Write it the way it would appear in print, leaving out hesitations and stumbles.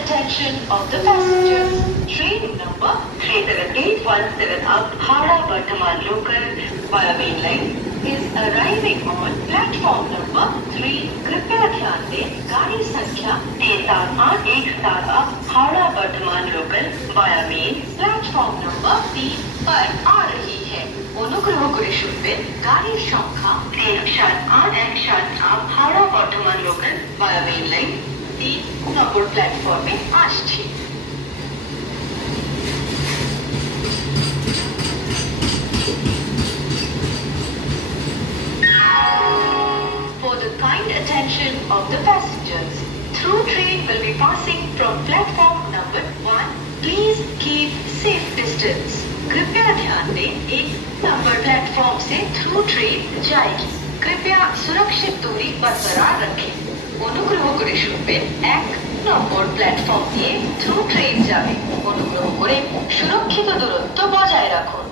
attention of the passengers. Train number 37817 up Howrah Bardhaman local via main line is arriving on platform number 3. कृपया ध्यान दें, गाड़ी संख्या 37817 up Howrah Bardhaman local via main platform number 3 पर आ रही है। অনুগ্রহ করে শুনবেন, গাড়ির সংখ্যা 37817 Howrah Bardhaman local via main line 3 নম্বর প্ল্যাটফর্মে আসছে। For the kind attention of the passengers, through train will be passing from platform number 1. Please keep safe distance. कृपया ध्यान दें, 1 नंबर प्लेटफॉर्म से थ्रू ट्रेन जाएगी। कृपया सुरक्षित दूरी बरकरार रखें। অনুগ্রহ করে শুনবেন, 1 নম্বর প্ল্যাটফর্ম দিয়ে থ্রু ট্রেন যাবে। অনুগ্রহ করে সুরক্ষিত দূরত্ব বজায় রাখুন।